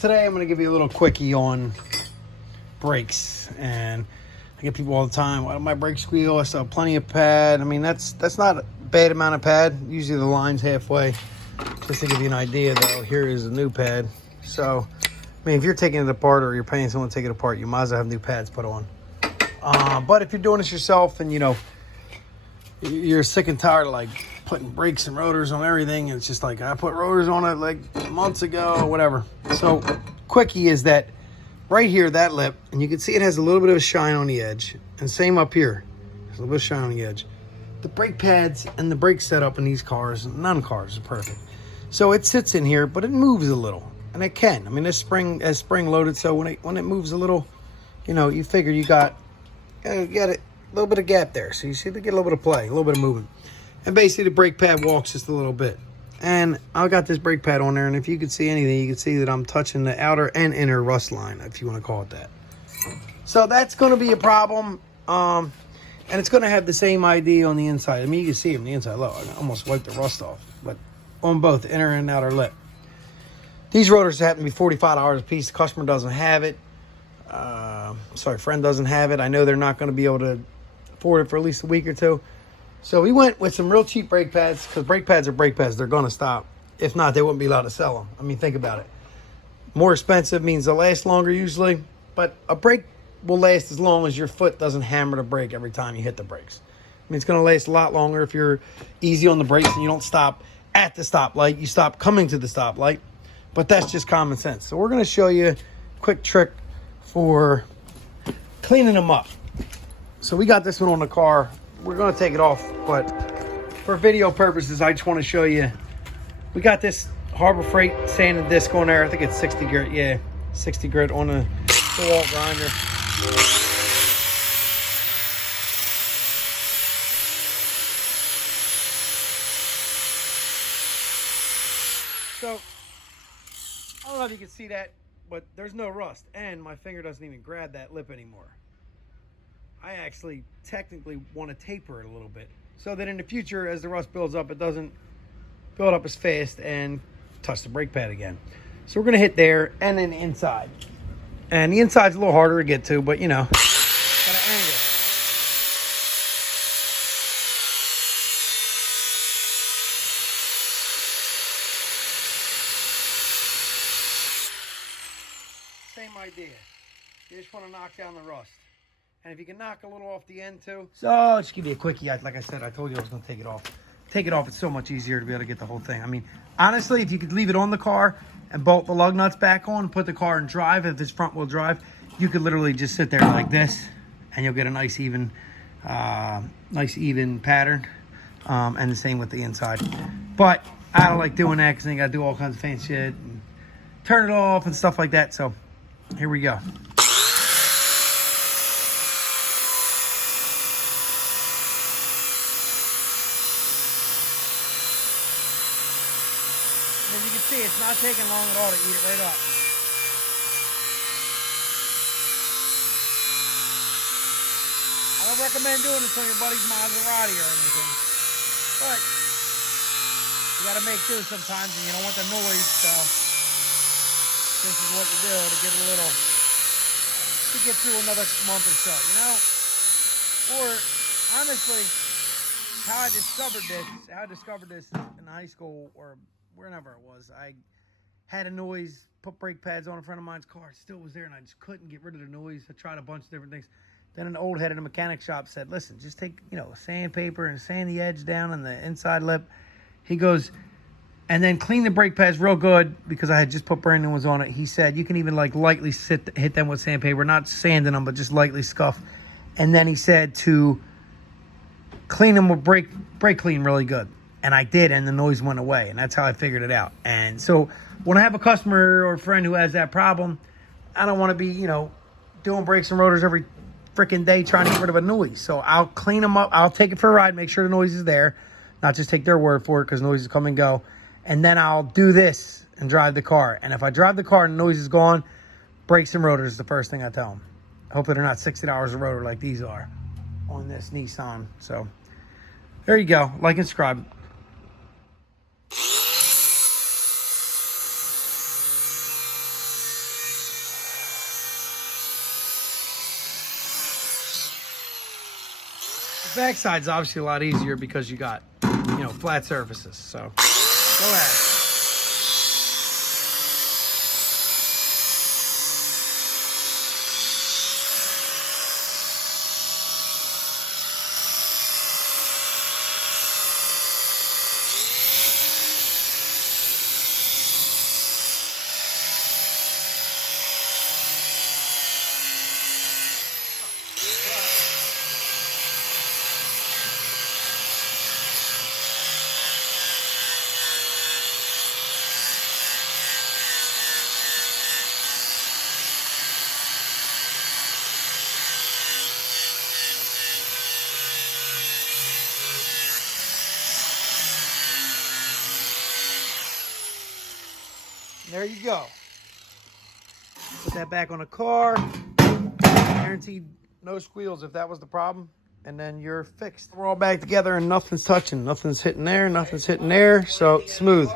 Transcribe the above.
today I'm going to give you a little quickie on brakes. And I get people all the time, why don't my brakes squeal? I still have plenty of pad. I mean, that's not a bad amount of pad. Usually the line's halfway. Just to give you an idea, though, here is a new pad. So, I mean, if you're taking it apart or you're paying someone to take it apart, you might as well have new pads put on. But if you're doing this yourself and, you know, you're sick and tired of, like, putting brakes and rotors on everything, it's just like, I put rotors on it, like, months ago or whatever. So, quickie is that right here, that lip, and you can see it has a little bit of a shine on the edge. And same up here. There's a little bit of shine on the edge. The brake pads and the brake setup in these cars, none cars are perfect. So it sits in here, but it moves a little. And it can. I mean, this spring is spring loaded, so when it moves a little, you know, you figure you got a little bit of gap there. So you see they get a little bit of play, a little bit of movement. And basically the brake pad walks just a little bit. And I got this brake pad on there, and if you could see anything, you can see that I'm touching the outer and inner rust line, if you want to call it that. So that's going to be a problem. And it's going to have the same ID on the inside. I mean, you can see it on the inside. Look, I almost wiped the rust off. But on both inner and outer lip. These rotors happen to be $45 a piece. The customer doesn't have it. Friend doesn't have it. I know they're not going to be able to afford it for at least a week or two. So we went with some real cheap brake pads, because brake pads are brake pads. They're going to stop. If not, they wouldn't be allowed to sell them. I mean, think about it. More expensive means they'll last longer usually, but a brake will last as long as your foot doesn't hammer the brake every time you hit the brakes. I mean, it's going to last a lot longer if you're easy on the brakes and you don't stop at the stoplight. You stop coming to the stoplight, but that's just common sense. So we're going to show you a quick trick for cleaning them up. So we got this one on the car. We're going to take it off, but for video purposes, I just want to show you. We got this Harbor Freight sanding disc on there. I think it's 60 grit. Yeah, 60 grit on the wall grinder. So, I don't know if you can see that, but there's no rust, and my finger doesn't even grab that lip anymore. I actually technically want to taper it a little bit so that in the future, as the rust builds up, it doesn't build up as fast and touch the brake pad again. So we're going to hit there and then inside. And the inside's a little harder to get to, but you know, got an angle. Same idea. You just want to knock down the rust. And if you can knock a little off the end too. So I'll just give you a quickie. Like I said, I told you I was going to take it off. Take it off. It's so much easier to be able to get the whole thing. I mean, honestly, if you could leave it on the car and bolt the lug nuts back on, put the car in drive, if it's front wheel drive, you could literally just sit there like this and you'll get a nice even pattern. And the same with the inside. But I don't like doing that because then you got to do all kinds of fancy shit and turn it off and stuff like that. So here we go. As you can see, it's not taking long at all to eat it right up. I don't recommend doing this on your buddy's Maserati or anything, but you got to make do sometimes, and you don't want the noise, so this is what you do to get a little, to get through another month or so, you know? Or, honestly, how I discovered this in high school or wherever it was, I had a noise, put brake pads on a friend of mine's car. It still was there, and I just couldn't get rid of the noise. I tried a bunch of different things. Then an old head in a mechanic shop said, listen, just take, you know, sandpaper and sand the edge down and the inside lip. He goes, and then clean the brake pads real good, because I had just put brand new ones on it. He said you can even like lightly hit them with sandpaper, not sanding them, but just lightly scuff. And then he said to clean them with brake clean really good. And I did, and the noise went away, and that's how I figured it out. And so when I have a customer or a friend who has that problem, I don't want to be, you know, doing brakes and rotors every freaking day trying to get rid of a noise. So I'll clean them up. I'll take it for a ride, make sure the noise is there, not just take their word for it, because noises come and go. And then I'll do this and drive the car. And if I drive the car and the noise is gone, brakes and rotors is the first thing I tell them. Hopefully they're not $60 a rotor like these are on this Nissan. So there you go. Like and subscribe. The backside's obviously a lot easier because you got, flat surfaces. So go ahead. There you go. Put that back on the car. Guaranteed no squeals if that was the problem. And then you're fixed. We're all back together and nothing's touching. Nothing's hitting there. Nothing's hitting there. So smooth.